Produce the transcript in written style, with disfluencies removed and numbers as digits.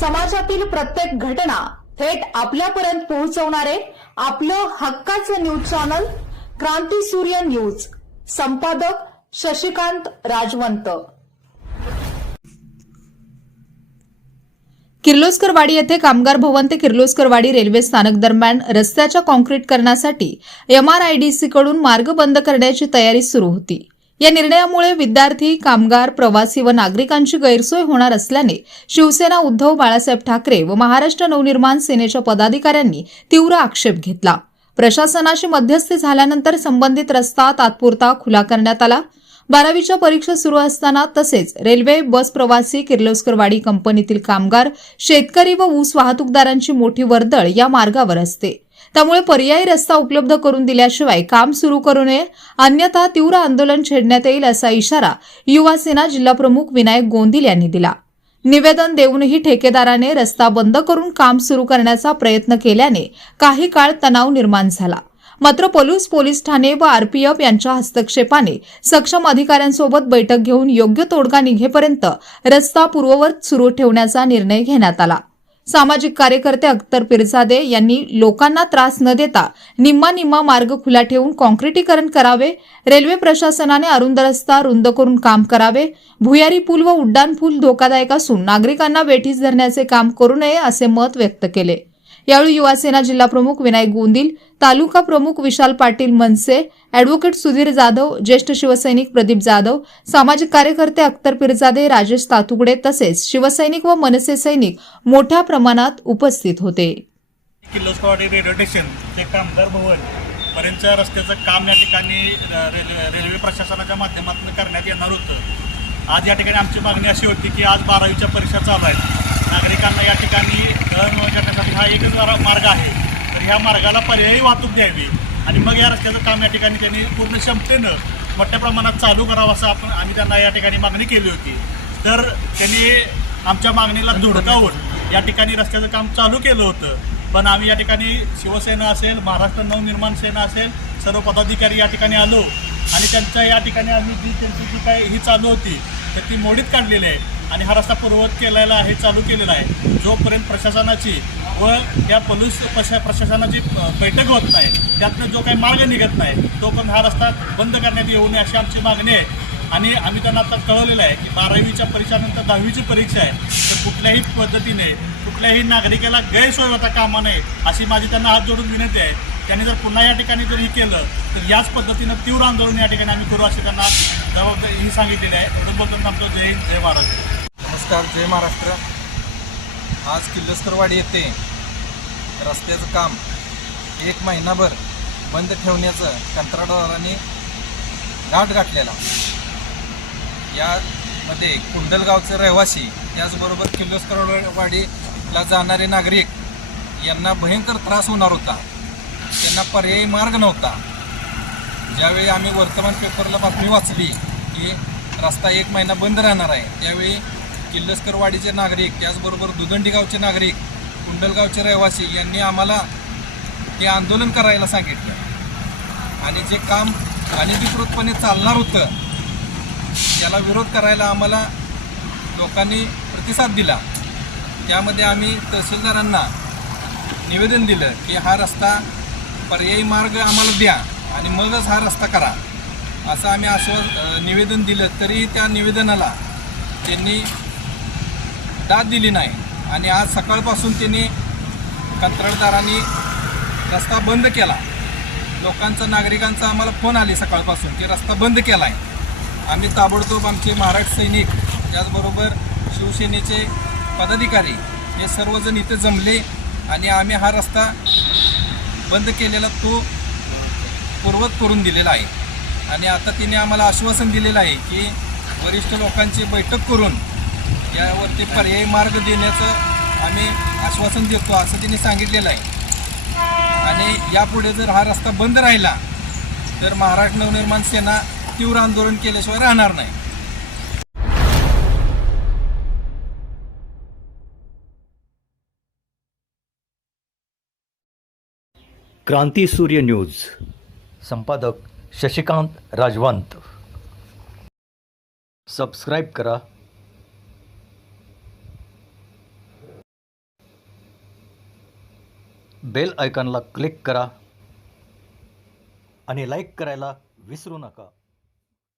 समाजातील प्रत्येक घटना थेट आपल्यापर्यंत पोहोचवणारे आपलं हक्काचं न्यूज चॅनल क्रांती सूर्य न्यूज। संपादक शशिकांत राजवंत। किर्लोस्करवाडी येथे कामगार भवन ते किर्लोस्करवाडी रेल्वे स्थानक दरम्यान रस्त्याच्या काँक्रीटीकरणासाठी MRIDC कडून मार्ग बंद करण्याची तयारी सुरू होती। या निर्णयामुळे विद्यार्थी, कामगार, प्रवासी व नागरिकांची गैरसोय होणार असल्याने शिवसेना उद्धव बाळासाहेब ठाकरे व महाराष्ट्र नवनिर्माण सेनेच्या पदाधिकाऱ्यांनी तीव्र आक्षेप घेतला। प्रशासनाशी मध्यस्थी झाल्यानंतर संबंधित रस्ता तात्पुरता खुला करण्यात आला। 12वीच्या परीक्षा सुरू असताना तसेच रेल्वे, बस प्रवासी, किर्लोस्करवाडी कंपनीतील कामगार, शेतकरी व ऊस वाहतूकदारांची मोठी वर्दळ या मार्गावर असते। त्यामुळे पर्यायी रस्ता उपलब्ध करून दिल्याशिवाय काम सुरू करू नये, अन्यथा तीव्र आंदोलन छेडण्यात येईल असा इशारा युवा सेना जिल्हाप्रमुख विनायक गोंदिल यांनी दिला। निवेदन देऊनही ठेकेदाराने रस्ता बंद करून काम सुरू करण्याचा प्रयत्न केल्याने काही काळ तणाव निर्माण झाला। मात्र पोलीस ठाणे व RPF यांच्या हस्तक्षेपाने सक्षम अधिकाऱ्यांसोबत बैठक घेऊन योग्य तोडगा निघेपर्यंत रस्ता पूर्ववत सुरू ठेवण्याचा निर्णय घेण्यात आला। सामाजिक कार्यकर्ते अख्तर पिरजादे यांनी लोकांना त्रास न देता निम्मा मार्ग खुला ठेवून काँक्रीटीकरण करावे, रेल्वे प्रशासनाने अरुंद रस्ता रुंद करून काम करावे, भुयारी पूल व उड्डाण पूल धोकादायक असून नागरिकांना वेठीस धरण्याचे काम करू नये असे मत व्यक्त केले। यावेळी युवा सेना जिल्हाप्रमुख विनायक गोंदिल, तालुका प्रमुख विशाल पाटील मनसे, ॲडव्होकेट सुधीर जाधव, ज्येष्ठ शिवसैनिक प्रदीप जाधव, सामाजिक कार्यकर्ते अख्तर पिरजादे, राजेश तातुगडे तसेच शिवसैनिक व मनसे सैनिक मोठ्या प्रमाणात उपस्थित होते। किर्लोस्करवाडी रेल्वे स्टेशन ते कामगार भवन पर्यंतच्या रस्त्याचं काम या ठिकाणी रेल्वे प्रशासनाच्या माध्यमातून करण्यात येणार होतं। आज या ठिकाणी आमची मागणी अशी होती की आज 12वीच्या परीक्षा चालू आहेत, नागरिकांना या ठिकाणी दळणवळण करण्यासाठी हा एकच मार्ग आहे, तर ह्या मार्गाला पर्यायी वाहतूक द्यावी आणि मग या रस्त्याचं काम या ठिकाणी त्यांनी पूर्ण क्षमतेनं मोठ्या प्रमाणात चालू करावं असं आम्ही त्यांना या ठिकाणी मागणी केली होती। तर त्यांनी आमच्या मागणीला धुडकावून या ठिकाणी रस्त्याचं काम चालू केलं होतं। पण आम्ही या ठिकाणी शिवसेना असेल, महाराष्ट्र नवनिर्माण सेना असेल, सर्व पदाधिकारी या ठिकाणी आलो आणि त्यांच्या या ठिकाणी आम्ही त्यांची जी काय ही चालू होती तर ती मोडीत काढलेली आहे आणि हा रस्ता पूर्ववत केलेला आहे, चालू केलेला आहे। जोपर्यंत प्रशासनाची व या पोलीस प्रशासनाची बैठक होत नाही, त्यातनं जो काही मार्ग निघत नाही तोपर्यंत हा रस्ता बंद करण्यात येऊ नये अशी आमची मागणी आहे। आणि आम्ही त्यांना आता कळवलेलं आहे की 12वीच्या परीक्षानंतर 10वीची परीक्षा आहे, तर कुठल्याही पद्धतीने कुठल्याही नागरिकाला गैरसोय होता कामा नये अशी माझी त्यांना हात जोडून विनंती आहे। त्यांनी जर पुन्हा या ठिकाणी जर हे केलं तर याच पद्धतीनं तीव्र आंदोलन या ठिकाणी आम्ही करू अशी त्यांना जबाबदारी ही सांगितलेली आहे। बोलताना आमचं जय हिंद, जय महाराष्ट्र। नमस्कार, जय महाराष्ट्र। आज किर्लोस्करवाडी येथे रस्त्याचं काम 1 महिनाभर बंद ठेवण्याचं कंत्राटदाराने गाठ गाठलेला। यामध्ये कुंडलगावचे रहिवासी त्याचबरोबर किर्लोस्करवाडीला जाणारे नागरिक यांना भयंकर त्रास होणार होता, त्यांना पर्यायी मार्ग नव्हता। ज्यावेळी आम्ही वर्तमान पेपरला बातमी वाचली की रस्ता 1 महिना बंद राहणार आहे, त्यावेळी किर्लोस्करवाडीचे नागरिक त्याचबरोबर दुदंडी गावचे नागरिक, कुंडलगावचे रहिवासी यांनी आम्हाला हे आंदोलन करायला सांगितलं आणि जे काम अनधिकृतपणे चालणार होतं त्याला विरोध करायला आम्हाला लोकांनी प्रतिसाद दिला। त्यामध्ये आम्ही तहसीलदारांना निवेदन दिलं की हा रस्ता पर्यायी मार्ग आम्हाला द्या आणि मगच हा रस्ता करा असं आम्ही निवेदन दिलं, तरी त्या निवेदनाला त्यांनी दाद दिली नाही आणि आज सकाळपासून त्यांनी कंत्राटदारांनी रस्ता बंद केला। लोकांचा, नागरिकांचा आम्हाला फोन आले सकाळपासून की रस्ता बंद केला आहे। आम्ही ताबडतोब आमचे महाराष्ट्र सैनिक त्याचबरोबर शिवसेनेचे पदाधिकारी हे सर्वजण इथे जमले आणि आम्ही हा रस्ता बंद केलेला तो पूर्ववत करून दिलेला आहे। आणि आता तिने आम्हाला आश्वासन दिलेलं आहे की वरिष्ठ लोकांची बैठक करून यावरती पर्यायी मार्ग देण्याचं आम्ही आश्वासन देतो असं तिने सांगितलेलं आहे। आणि यापुढे जर हा रस्ता बंद राहिला तर महाराष्ट्र नवनिर्माण सेना तीव्र आंदोलन केल्याशिवाय राहणार नाही। क्रांती सूर्य न्यूज, संपादक शशिकांत राजवंत। सबस्क्राइब करा। बेल आयकॉनला क्लिक करा आणि लाईक करायला विसरू नका.